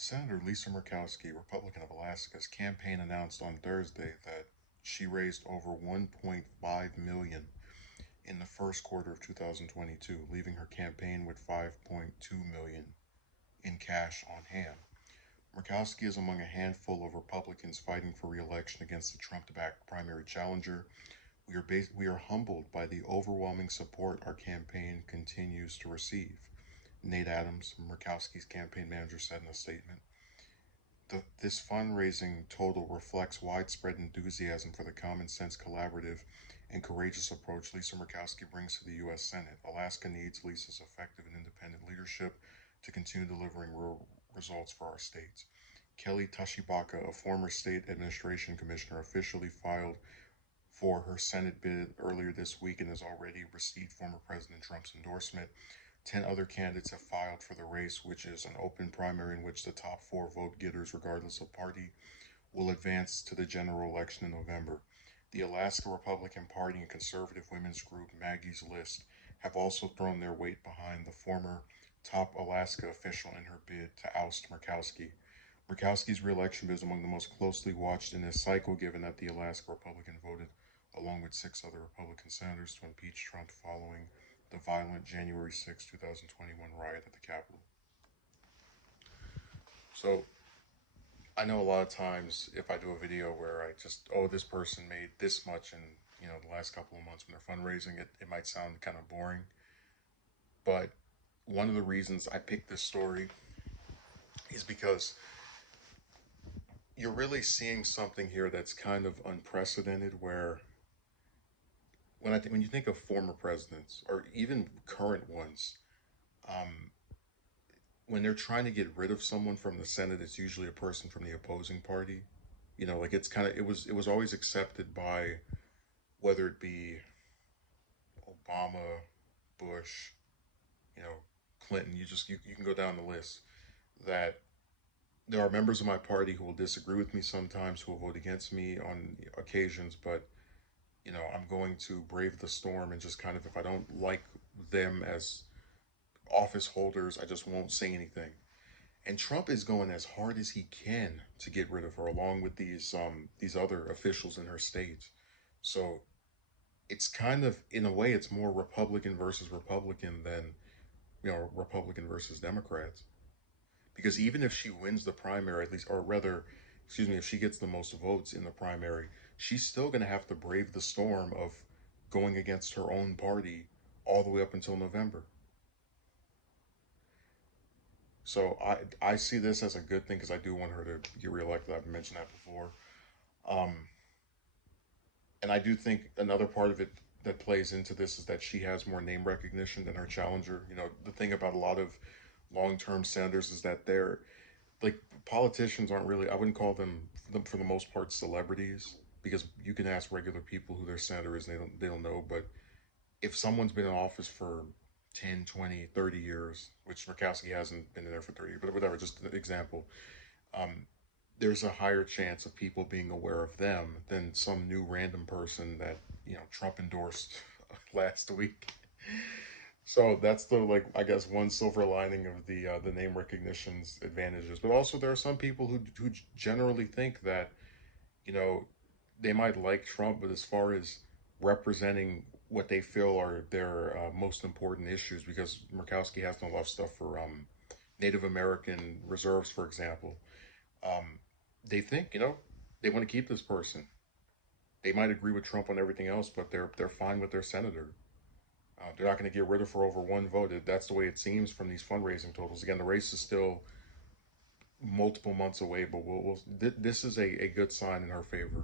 Senator Lisa Murkowski, Republican of Alaska's campaign announced on Thursday that she raised over 1.5 million in the first quarter of 2022, leaving her campaign with 5.2 million in cash on hand. Murkowski is among a handful of Republicans fighting for re-election against the Trump-backed primary challenger. We are humbled by the overwhelming support our campaign continues to receive, Nate Adams, Murkowski's campaign manager, said in a statement. This fundraising total reflects widespread enthusiasm for the common sense, collaborative, and courageous approach Lisa Murkowski brings to the U.S. Senate. Alaska needs Lisa's effective and independent leadership to continue delivering real results for our states. Kelly Tashibaka, a former state administration commissioner, officially filed for her Senate bid earlier this week and has already received former President Trump's endorsement. 10 other candidates have filed for the race, which is an open primary in which the top 4 vote getters, regardless of party, will advance to the general election in November. The Alaska Republican Party and conservative women's group Maggie's List have also thrown their weight behind the former top Alaska official in her bid to oust Murkowski. Murkowski's re-election bid is among the most closely watched in this cycle, given that the Alaska Republican voted along with 6 other Republican senators to impeach Trump following the violent January 6, 2021 riot at the Capitol. So I know a lot of times if I do a video where I just, oh, this person made this much in, the last couple of months when they're fundraising, it might sound kind of boring. But one of the reasons I picked this story is because you're really seeing something here that's kind of unprecedented, where when you think of former presidents or even current ones, when they're trying to get rid of someone from the Senate, it's usually a person from the opposing party. Like it's kind of it was always accepted by, whether it be Obama, Bush, Clinton. You can go down the list, that there are members of my party who will disagree with me sometimes, who will vote against me on occasions, but I'm going to brave the storm and just kind of, if I don't like them as office holders, I just won't say anything. And Trump is going as hard as he can to get rid of her, along with these other officials in her state. So it's kind of, in a way, it's more Republican versus Republican than Republican versus Democrats. Because even if she wins the primary, at least, or rather, excuse me, if she gets the most votes in the primary, she's still going to have to brave the storm of going against her own party all the way up until November. So I see this as a good thing, because I do want her to get reelected. I've mentioned that before. Um, and I do think another part of it that plays into this is that she has more name recognition than her challenger. The thing about a lot of long-term senators is that they're, like, politicians aren't really, I wouldn't call them, for the most part, celebrities, because you can ask regular people who their senator is and they don't know. But if someone's been in office for 10, 20, 30 years, which Murkowski hasn't been in there for 30 years, but whatever, just an example, there's a higher chance of people being aware of them than some new random person that, Trump endorsed last week. So that's the, like, I guess, one silver lining of the name recognition's advantages. But also there are some people who generally think that, they might like Trump, but as far as representing what they feel are their most important issues, because Murkowski has done a lot of stuff for Native American reserves, for example. They think, they want to keep this person. They might agree with Trump on everything else, but they're fine with their senator. They're not going to get rid of her over one vote. That's the way it seems from these fundraising totals. Again, the race is still multiple months away, but this is a good sign in her favor.